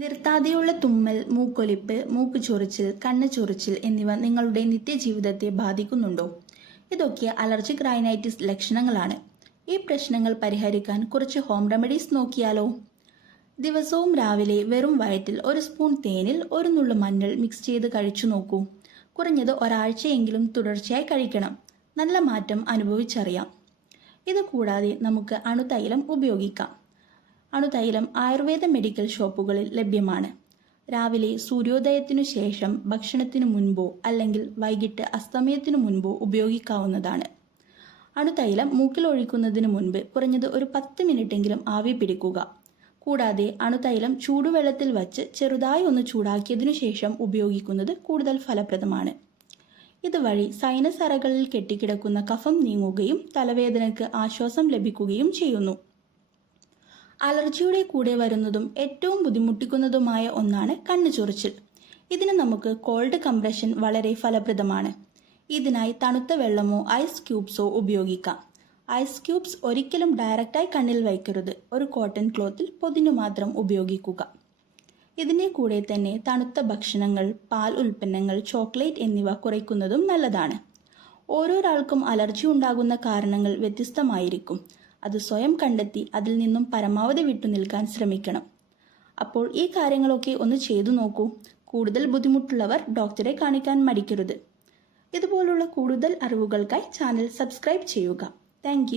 നിർത്താതെയുള്ള തുമ്മൽ, മൂക്കൊലിപ്പ്, മൂക്ക് ചൊറിച്ചിൽ, കണ്ണ് ചൊറിച്ചിൽ എന്നിവ നിങ്ങളുടെ നിത്യജീവിതത്തെ ബാധിക്കുന്നുണ്ടോ? ഇതൊക്കെ അലർജിക് റൈനൈറ്റിസ് ലക്ഷണങ്ങളാണ്. ഈ പ്രശ്നങ്ങൾ പരിഹരിക്കാൻ കുറച്ച് ഹോം റെമഡീസ് നോക്കിയാലോ? ദിവസവും രാവിലെ വെറും വയറ്റിൽ ഒരു സ്പൂൺ തേനിൽ ഒരു നുള്ളു മഞ്ഞൾ മിക്സ് ചെയ്ത് കഴിച്ചു നോക്കൂ. കുറഞ്ഞത് ഒരാഴ്ചയെങ്കിലും തുടർച്ചയായി കഴിക്കണം. നല്ല മാറ്റം അനുഭവിച്ചറിയാം. ഇത് കൂടാതെ നമുക്ക് അണുതൈലം ഉപയോഗിക്കാം. അണുതൈലം ആയുർവേദ മെഡിക്കൽ ഷോപ്പുകളിൽ ലഭ്യമാണ്. രാവിലെ സൂര്യോദയത്തിനു ശേഷം ഭക്ഷണത്തിനു മുൻപോ അല്ലെങ്കിൽ വൈകിട്ട് അസ്തമയത്തിനു മുൻപോ ഉപയോഗിക്കാവുന്നതാണ്. അണുതൈലം മൂക്കിൽ ഒഴിക്കുന്നതിന് മുൻപ് കുറഞ്ഞത് ഒരു 10 മിനിറ്റെങ്കിലും ആവി പിടിക്കുക. കൂടാതെ അണുതൈലം ചൂടുവെള്ളത്തിൽ വച്ച് ചെറുതായി ഒന്ന് ചൂടാക്കിയതിനു ശേഷം ഉപയോഗിക്കുന്നത് കൂടുതൽ ഫലപ്രദമാണ്. ഇതുവഴി സൈനസ് അറകളിൽ കെട്ടിക്കിടക്കുന്ന കഫം നീങ്ങുകയും തലവേദനയ്ക്ക് ആശ്വാസം ലഭിക്കുകയും ചെയ്യുന്നു. അലർജിയുടെ കൂടെ വരുന്നതും ഏറ്റവും ബുദ്ധിമുട്ടിക്കുന്നതുമായ ഒന്നാണ് കണ്ണ് ചൊറിച്ചിൽ. ഇതിന് നമുക്ക് കോൾഡ് കംപ്രഷൻ വളരെ ഫലപ്രദമാണ്. ഇതിനായി തണുത്ത വെള്ളമോ ഐസ് ക്യൂബ്സോ ഉപയോഗിക്കാം. ഐസ് ക്യൂബ്സ് ഒരിക്കലും ഡയറക്റ്റായി കണ്ണിൽ വയ്ക്കരുത്. ഒരു കോട്ടൺ ക്ലോത്തിൽ പൊതിഞ്ഞു മാത്രം ഉപയോഗിക്കുക. ഇതിനെ കൂടെ തന്നെ തണുത്ത ഭക്ഷണങ്ങൾ, പാൽ ഉൽപ്പന്നങ്ങൾ, ചോക്ലേറ്റ് എന്നിവ കുറയ്ക്കുന്നതും നല്ലതാണ്. ഓരോരാൾക്കും അലർജി ഉണ്ടാകുന്ന കാരണങ്ങൾ വ്യത്യസ്തമായിരിക്കും. അത് സ്വയം കണ്ടെത്തി അതിൽ നിന്നും പരമാവധി വിട്ടുനിൽക്കാൻ ശ്രമിക്കണം. അപ്പോൾ ഈ കാര്യങ്ങളൊക്കെ ഒന്ന് ചെയ്തു നോക്കൂ. കൂടുതൽ ബുദ്ധിമുട്ടുള്ളവർ ഡോക്ടറെ കാണിക്കാൻ മടിക്കരുത്. ഇതുപോലുള്ള കൂടുതൽ അറിവുകൾക്കായി ചാനൽ സബ്സ്ക്രൈബ് ചെയ്യുക. താങ്ക്